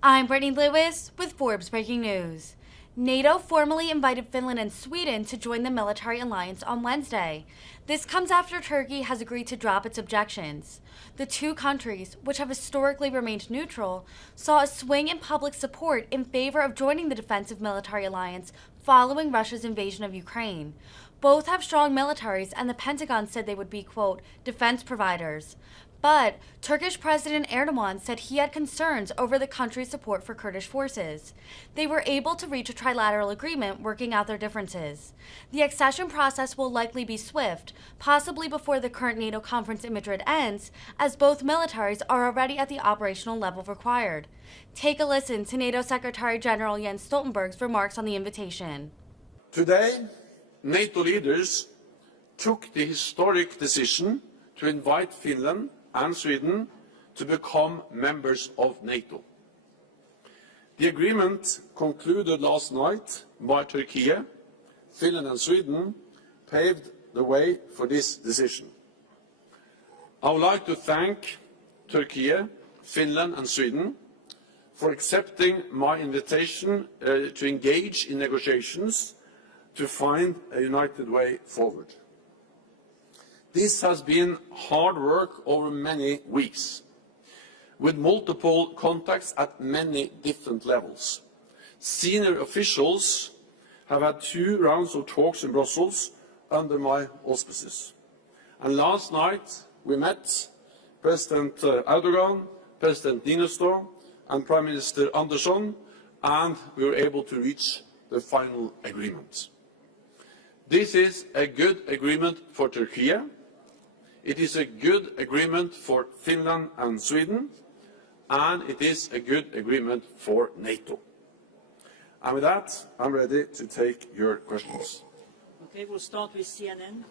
I'm Brittany Lewis with Forbes Breaking News. NATO formally invited Finland and Sweden to join the military alliance on Wednesday. This comes after Turkey has agreed to drop its objections. The two countries, which have historically remained neutral, saw a swing in public support in favor of joining the defensive military alliance following Russia's invasion of Ukraine. Both have strong militaries, and the Pentagon said they would be, quote, defense providers. But Turkish President Erdogan said he had concerns over the country's support for Kurdish forces. They were able to reach a trilateral agreement working out their differences. The accession process will likely be swift, possibly before the current NATO conference in Madrid ends, as both militaries are already at the operational level required. Take a listen to NATO Secretary General Jens Stoltenberg's remarks on the invitation. Today, NATO leaders took the historic decision to invite Finland and Sweden to become members of NATO. The agreement concluded last night by Turkey, Finland and Sweden paved the way for this decision. I would like to thank Turkey, Finland and Sweden for accepting my invitation to engage in negotiations to find a united way forward. This has been hard work over many weeks, with multiple contacts at many different levels. Senior officials have had 2 rounds of talks in Brussels under my auspices. And last night we met President Erdogan, President Niinistö and Prime Minister Andersson, and we were able to reach the final agreement. This is a good agreement for Turkey. It is a good agreement for Finland and Sweden, and it is a good agreement for NATO. And with that, I'm ready to take your questions. Okay, we'll start with CNN.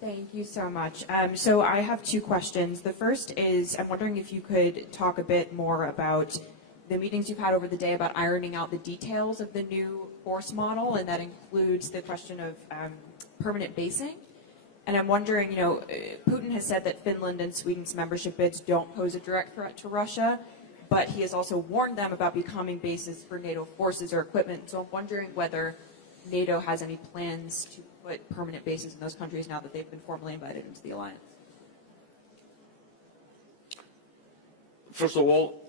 Thank you so much. So I have 2 questions. The first is, I'm wondering if you could talk a bit more about the meetings you've had over the day about ironing out the details of the new force model, and that includes the question of permanent basing. And I'm wondering, Putin has said that Finland and Sweden's membership bids don't pose a direct threat to Russia, but he has also warned them about becoming bases for NATO forces or equipment. So I'm wondering whether NATO has any plans to put permanent bases in those countries now that they've been formally invited into the alliance. First of all,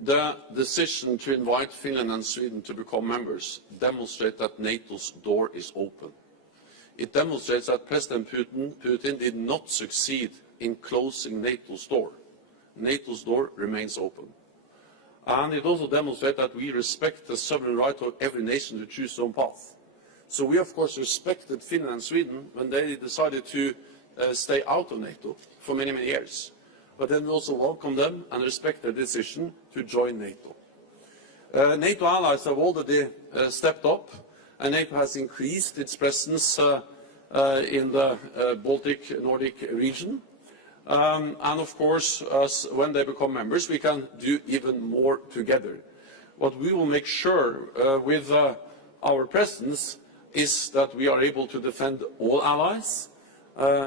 the decision to invite Finland and Sweden to become members demonstrates that NATO's door is open. It demonstrates that President Putin did not succeed in closing NATO's door. NATO's door remains open. And it also demonstrates that we respect the sovereign right of every nation to choose their own path. So we, of course, respected Finland and Sweden when they decided to stay out of NATO for many, many years. But then we also welcome them and respect their decision to join NATO. NATO allies have already stepped up, and NATO has increased its presence in the Baltic-Nordic region. And of course, when they become members, we can do even more together. What we will make sure with our presence is that we are able to defend all allies,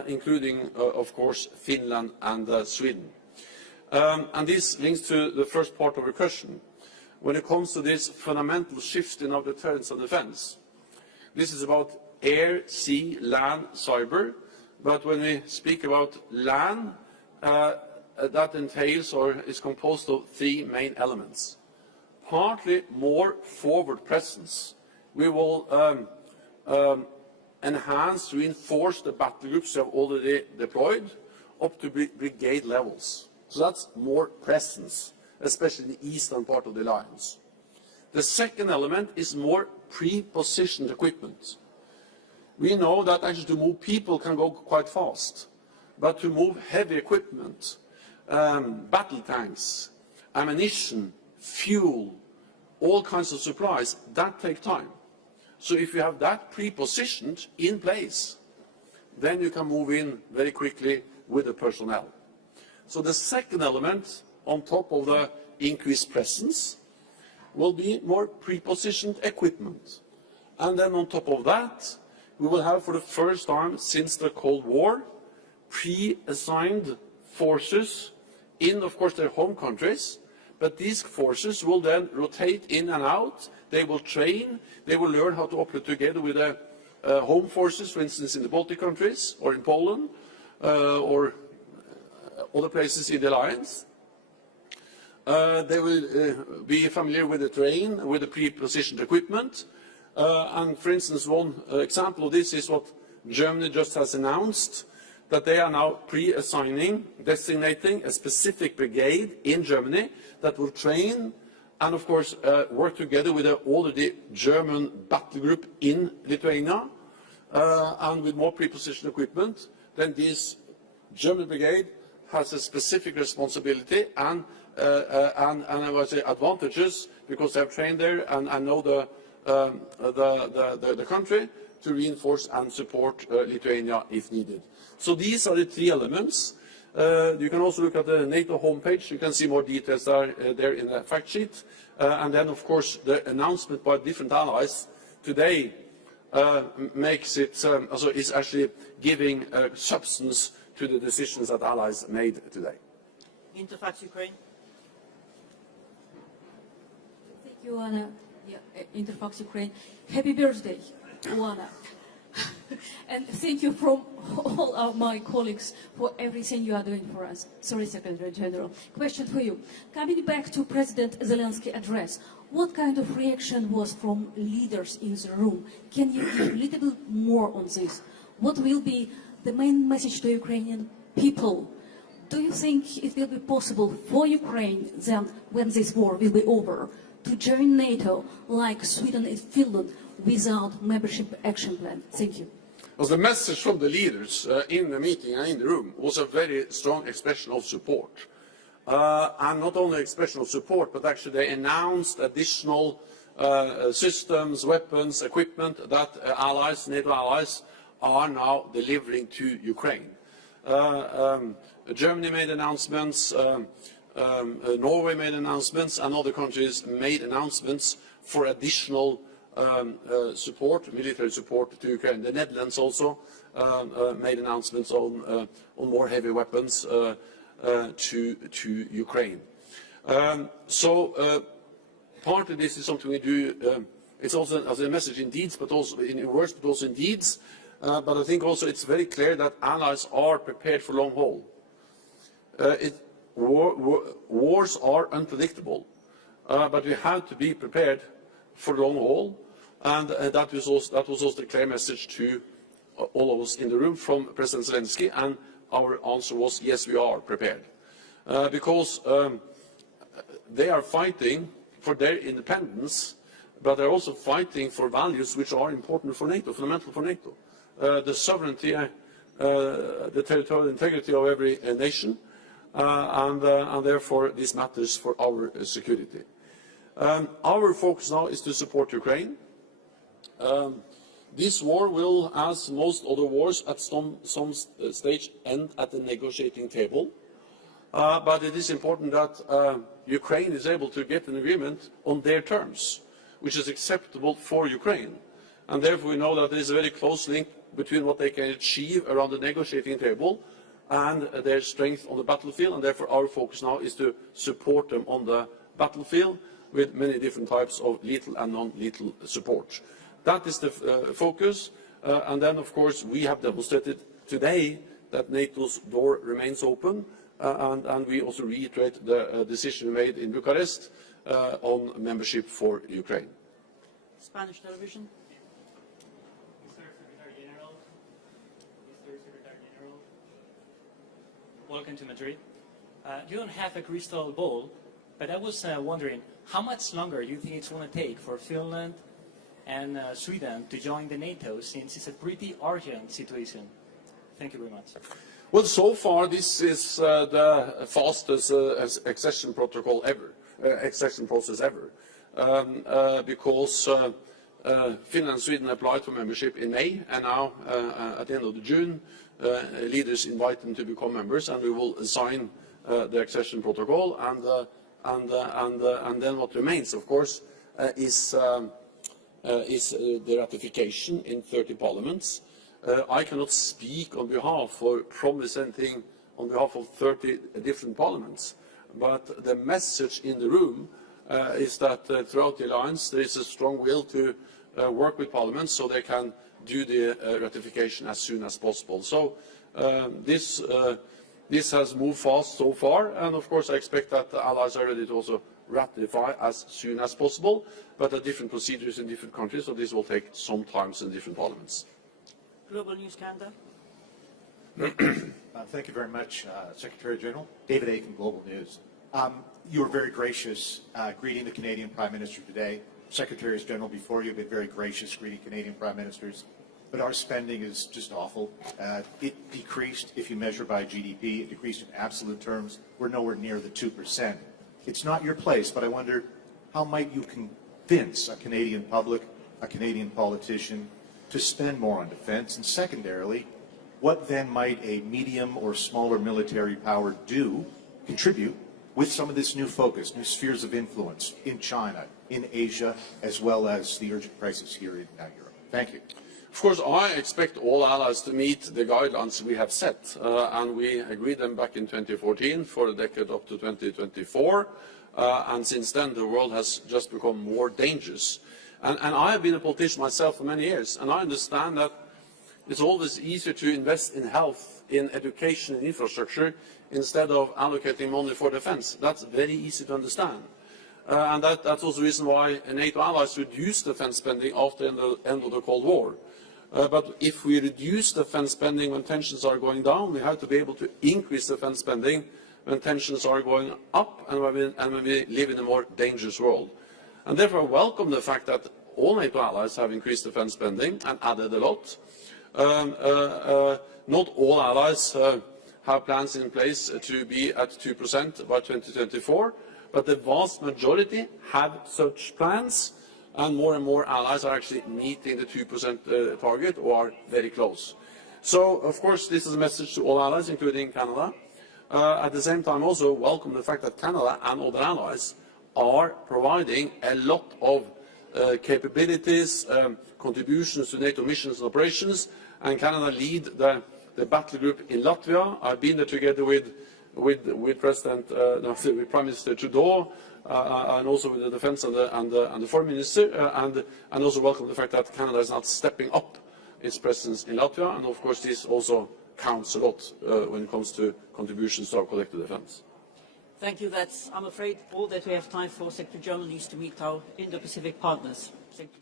including, of course, Finland and Sweden. And this links to the first part of your question. When it comes to this fundamental shift in our deterrence and defense, this is about air, sea, land, cyber. But when we speak about land, that entails or is composed of 3 main elements. Partly more forward presence. We will enhance, reinforce the battle groups we have already deployed up to brigade levels. So that's more presence, especially in the eastern part of the alliance. The second element is more pre-positioned equipment. We know that actually to move people can go quite fast, but to move heavy equipment, battle tanks, ammunition, fuel, all kinds of supplies, that takes time. So if you have that pre-positioned in place, then you can move in very quickly with the personnel. So the second element, on top of the increased presence, will be more pre-positioned equipment. And then on top of that, we will have for the first time since the Cold War, pre-assigned forces in, of course, their home countries, but these forces will then rotate in and out. They will train, they will learn how to operate together with their home forces, for instance, in the Baltic countries, or in Poland, or other places in the alliance. They will be familiar with the terrain, with the pre-positioned equipment. And for instance, one example of this is what Germany just has announced, that they are now pre-assigning, designating a specific brigade in Germany that will train and, of course, work together with the already German battle group in Lithuania, and with more pre-positioned equipment. Then this German brigade has a specific responsibility and I would say advantages, because they have trained there and know the country, to reinforce and support Lithuania if needed. So these are the three elements. You can also look at the NATO homepage. You can see more details there in the fact sheet. And then, of course, the announcement by different allies today makes it also is actually giving substance to the decisions that allies made today. Interfax Ukraine. Thank you, Anna. Yeah, Interfax Ukraine. Happy birthday, Anna. And thank you from all of my colleagues for everything you are doing for us. Sorry, Secretary General. Question for you. Coming back to President Zelensky's address, what kind of reaction was from leaders in the room? Can you give a little bit more on this? What will be the main message to Ukrainian people? Do you think it will be possible for Ukraine then, when this war will be over, to join NATO like Sweden and Finland without membership action plan? Thank you. Well, the message from the leaders in the meeting and in the room was a very strong expression of support. And not only expression of support, but actually they announced additional systems, weapons, equipment that allies, NATO allies, are now delivering to Ukraine. Germany made announcements, Norway made announcements, and other countries made announcements for additional support, military support to Ukraine. The Netherlands also made announcements on more heavy weapons to Ukraine. So part of this is something we do. It's also as a message in deeds, but also in words, but also in deeds. But I think also it's very clear that allies are prepared for long haul. Wars are unpredictable, but we have to be prepared for the long haul, and that was also the clear message to all of us in the room from President Zelensky, and our answer was yes, we are prepared, because they are fighting for their independence, but they're also fighting for values which are important for NATO, fundamental for NATO. The sovereignty, the territorial integrity of every nation, and therefore this matters for our security. Our focus now is to support Ukraine. This war will, as most other wars, at some stage end at the negotiating table. But it is important that Ukraine is able to get an agreement on their terms, which is acceptable for Ukraine. And therefore we know that there is a very close link between what they can achieve around the negotiating table and their strength on the battlefield, and therefore our focus now is to support them on the battlefield with many different types of lethal and non-lethal support. That is the focus, and then of course we have demonstrated today that NATO's door remains open, and we also reiterate the decision we made in Bucharest on membership for Ukraine. Spanish television. Welcome to Madrid. You don't have a crystal ball, but I was wondering how much longer you think it's going to take for Finland and Sweden to join the NATO, since it's a pretty urgent situation. Thank you very much. Well, so far this is the fastest accession protocol ever, accession process ever, because Finland and Sweden applied for membership in May, and now at the end of June, leaders invite them to become members, and we will sign the accession protocol, and then what remains, of course, is the ratification in 30 parliaments. I cannot speak on behalf or promise anything on behalf of 30 different parliaments. But the message in the room is that throughout the alliance there is a strong will to work with parliaments so they can do the ratification as soon as possible. So this has moved fast so far, and of course I expect that the allies are ready to also ratify as soon as possible, but there are different procedures in different countries, so this will take some time in different parliaments. Global News Canada. Thank you very much, Secretary General. David Aiken, Global News. You were very gracious greeting the Canadian Prime Minister today. Secretaries General before you have been very gracious greeting Canadian Prime Ministers. But our spending is just awful. It decreased, if you measure by GDP, it decreased in absolute terms. We're nowhere near the 2%. It's not your place, but I wonder, how might you convince a Canadian public, a Canadian politician, to spend more on defense? And secondarily, what then might a medium or smaller military power contribute with some of this new focus, new spheres of influence in China, in Asia, as well as the urgent crisis here in Europe? Thank you. Of course, I expect all allies to meet the guidelines we have set, and we agreed them back in 2014 for the decade up to 2024, and since then the world has just become more dangerous. And I have been a politician myself for many years, and I understand that it's always easier to invest in health, in education and infrastructure instead of allocating money for defence. That's very easy to understand. And that's also the reason why NATO allies reduced defence spending after the end of the Cold War. But if we reduce defence spending when tensions are going down, we have to be able to increase defence spending when tensions are going up and when we live in a more dangerous world. And therefore I welcome the fact that all NATO allies have increased defence spending and added a lot. Not all allies have plans in place to be at 2% by 2024, but the vast majority have such plans, and more allies are actually meeting the 2% target or are very close. So, of course, this is a message to all allies, including Canada. At the same time, also welcome the fact that Canada and other allies are providing a lot of capabilities, contributions to NATO missions and operations, and Canada lead the battle group in Latvia. I've been there together with Prime Minister Trudeau, and also with the Defence and the Foreign Minister, and also welcome the fact that Canada is now stepping up its presence in Latvia, and of course this also counts a lot when it comes to contributions to our collective defence. Thank you. That's, I'm afraid, all that we have time for. Secretary General needs to meet our Indo-Pacific partners. Secretary